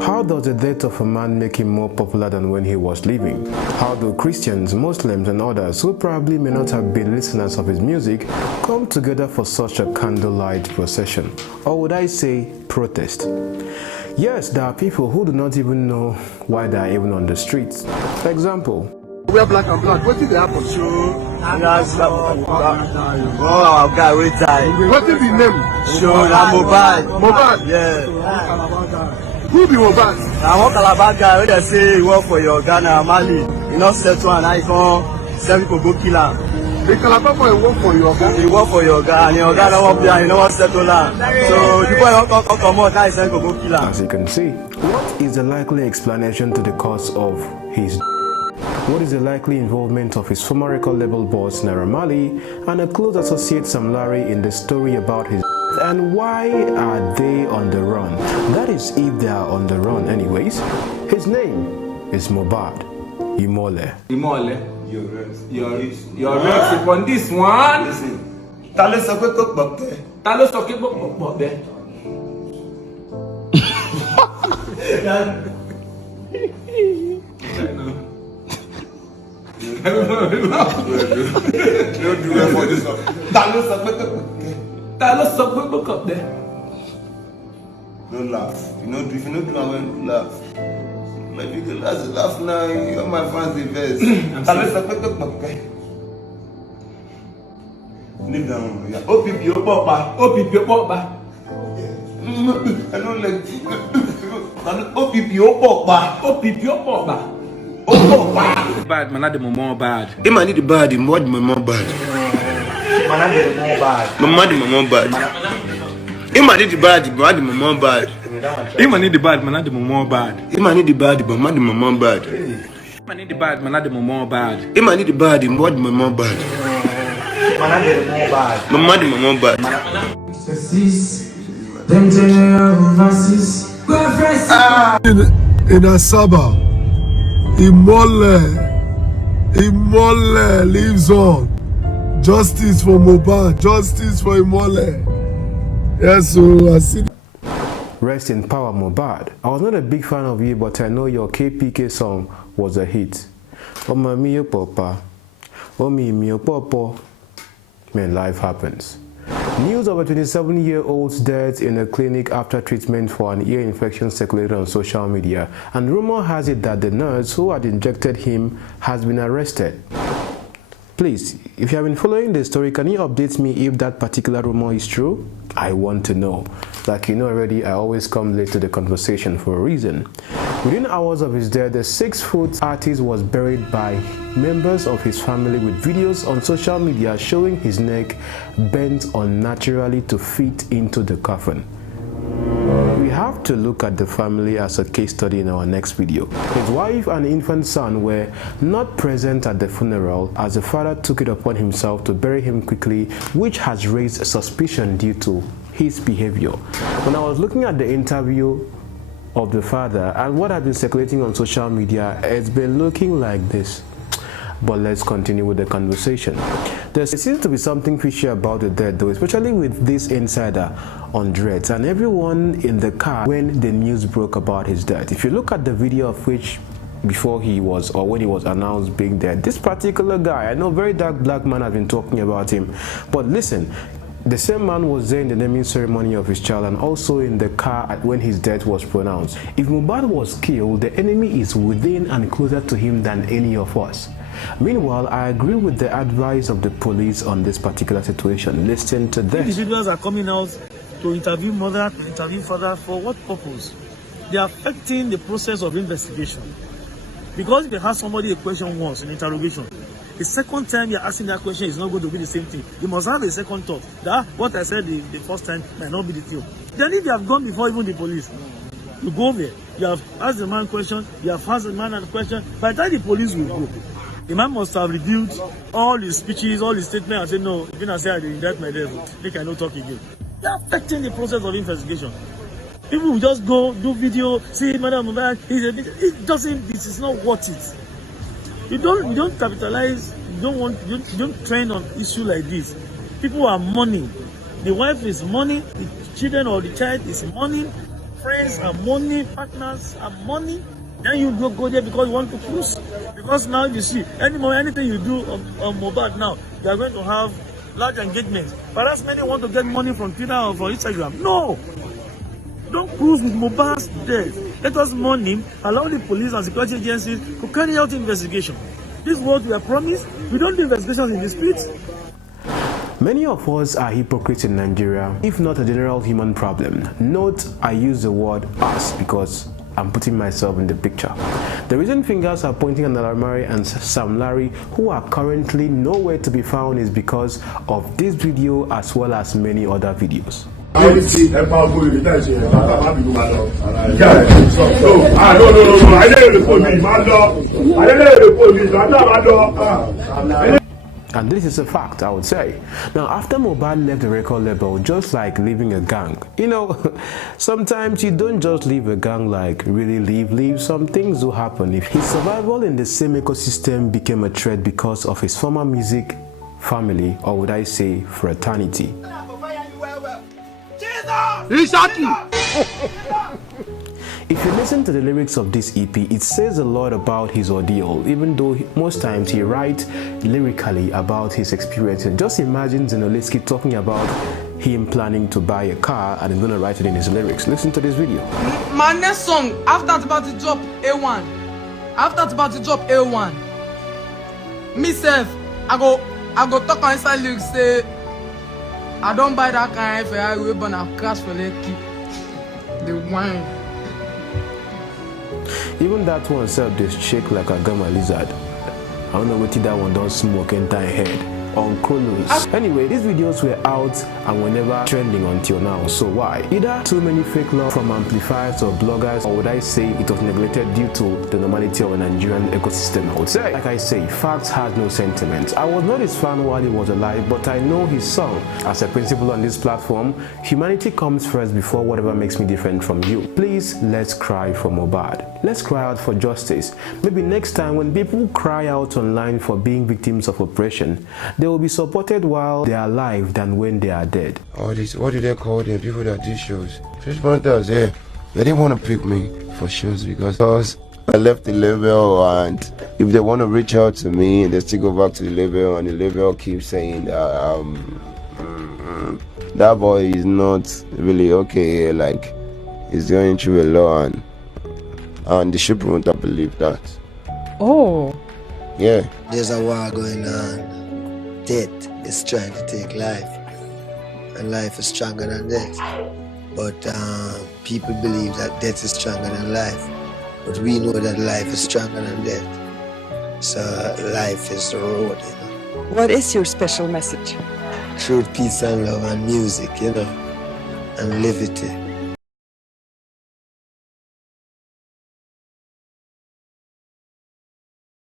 How does the death of a man make him more popular than when he was living? How do Christians, Muslims and others who probably may not have been listeners of his music come together for such a candlelight procession? Or would I say protest? Yes, there are people who do not even know why they are even on the streets. For example, we are black and black. What did they happen? Oh, guy, we die. What did the name? Mohbad. Mohbad? Yeah. Who be Mohbad? I want Calabar guy when they say you work for your Ghana, Marlry. You know, settle and I can send people go kill him. The Calabar boy work for your Ghana? He work for your Ghana, and your Ghana won't be, you know what, settle land. So the boy won't come out, now he send people go kill him. As you can see, what is the likely explanation to the cause of his What is the likely involvement of his former record label boss Naira and a close associate Marlry in the story about his and why are they on the run? That is, if they are on the run anyways. His name is Mohbad. Imole. Your rex upon this one. Talo sọ pé kò pọ̀ bẹ́ẹ̀. Talo sọ pé kò pọ̀ bẹ́ẹ̀. Don't do that for this one. Talo sọ pé kò pọ̀ bẹ́ẹ̀. Talo sọ pé kò pọ̀ bẹ́ẹ̀. Don't laugh. If you don't do I want to laugh. Maybe you can laugh now. You're my fans the best. Talo sọ pé kò pọ̀ bẹ́ẹ̀. Kneel down. Yeah. OPP Opopa. OPP Opopa. I don't like OPP Opopa. OPP Opopa. Opopa. Bad man, the more bad. Hey man, need the bad. The more bad. Man, the more bad. Mama the more bad. Hey man, need the bad. The more bad. Hey man, need the bad. Man, the more bad. Hey man, need the bad. The more bad. Man, need the bad. Man, the more bad. Hey man, need the bad. The more bad. Mama the more bad. In Asaba, Imole lives on. Justice for Mohbad, justice for Imole. Yes, so I see. Rest in power, Mohbad. I was not a big fan of you, but I know your KPK song was a hit. Oh, mio papa. Oh, mio papa. Man, life happens. News of a 27-year-old's death in a clinic after treatment for an ear infection circulated on social media, and rumor has it that the nurse who had injected him has been arrested. Please, if you have been following the story, can you update me if that particular rumor is true? I want to know. Like you know already, I always come late to the conversation for a reason. Within hours of his death, the 6-foot artist was buried by members of his family with videos on social media showing his neck bent unnaturally to fit into the coffin. We have to look at the family as a case study in our next video. His wife and infant son were not present at the funeral as the father took it upon himself to bury him quickly, which has raised suspicion due to his behavior. When I was looking at the interview of the father and what has been circulating on social media, it's been looking like this. But let's continue with the conversation. There seems to be something fishy about the death though, especially with this insider on Dreads and everyone in the car when the news broke about his death. If you look at the video of which before he was or when he was announced being dead, this particular guy, I know very dark black man has been talking about him, but listen, the same man was there in the naming ceremony of his child and also in the car when his death was pronounced. If Mohbad was killed, the enemy is within and closer to him than any of us. Meanwhile, I agree with the advice of the police on this particular situation. Listen to this. Individuals are coming out to interview mother, to interview father. For what purpose? They are affecting the process of investigation. Because if you ask somebody a question once in interrogation, the second time you're asking that question is not going to be the same thing. You must have a second thought. That what I said the first time might not be the truth. Then if you have gone before even the police, you go there, you have asked the man question, you have asked the man a question, by the time the police will go, the man must have reviewed all his speeches, all his statements, and said, no, if you say I did indict my devil, they cannot talk again. They are affecting the process of investigation. People will just go, do video, see, Madam Mohbad, it doesn't, this is not worth it. You don't capitalize, you don't train on issue like this. People are mourning. The wife is mourning, the children or the child is mourning. friends and money, partners and money. Then you go there because you want to cruise. Because now you see, anything you do on Mohbad now, you are going to have large engagement. Perhaps many want to get money from Twitter or from Instagram. No! Don't cruise with Mohbad's death. Let us mourn him, allow the police and security agencies to carry out investigation. This is what we are promised. We don't do investigations in the streets. Many of us are hypocrites in Nigeria, if not a general human problem. Note, I use the word us because I'm putting myself in the picture. The reason fingers are pointing at Marlry and Larry, who are currently nowhere to be found, is because of this video as well as many other videos. And this is a fact, I would say. Now, after Mohbad left the record label, just like leaving a gang, you know, sometimes you don't just leave a gang like really leave. Some things do happen. If his survival in the same ecosystem became a threat because of his former music family, or would I say fraternity. If you listen to the lyrics of this EP, it says a lot about his ordeal, even though most times he writes lyrically about his experiences. Just imagine Zenolitsky talking about him planning to buy a car and he's going to write it in his lyrics. Listen to this video. My next song, after I'm about to drop A1, myself, I go talk on inside lyrics, say, I don't buy that kind of Ferrari, but I crash for the keep the wine. Even that one self, they shake like a gamma lizard. I don't know what that one don't smoke entire head on Chronos. Anyway, these videos were out and were never trending until now. So why? Either too many fake love from amplifiers or bloggers, or would I say it was neglected due to the normality of a Nigerian ecosystem, I would say. Like I say, facts had no sentiment. I was not his fan while he was alive, but I know his song. As a principle on this platform, humanity comes first before whatever makes me different from you. Please, let's cry for Mohbad. Let's cry out for justice. Maybe next time when people cry out online for being victims of oppression, they will be supported while they are alive than when they are dead. All these, what do they call them? People that do shows. First pointers, yeah. They didn't want to pick me for shows because I left the label, and if they want to reach out to me and they still go back to the label and the label keeps saying that that boy is not really okay, like he's going through a lot, and the ship won't believe that. Oh. Yeah. There's a war going on. Death is trying to take life, and life is stronger than death. But people believe that death is stronger than life. But we know that life is stronger than death. So life is the road, you know. What is your special message? Truth, peace, and love, and music, you know, and liberty.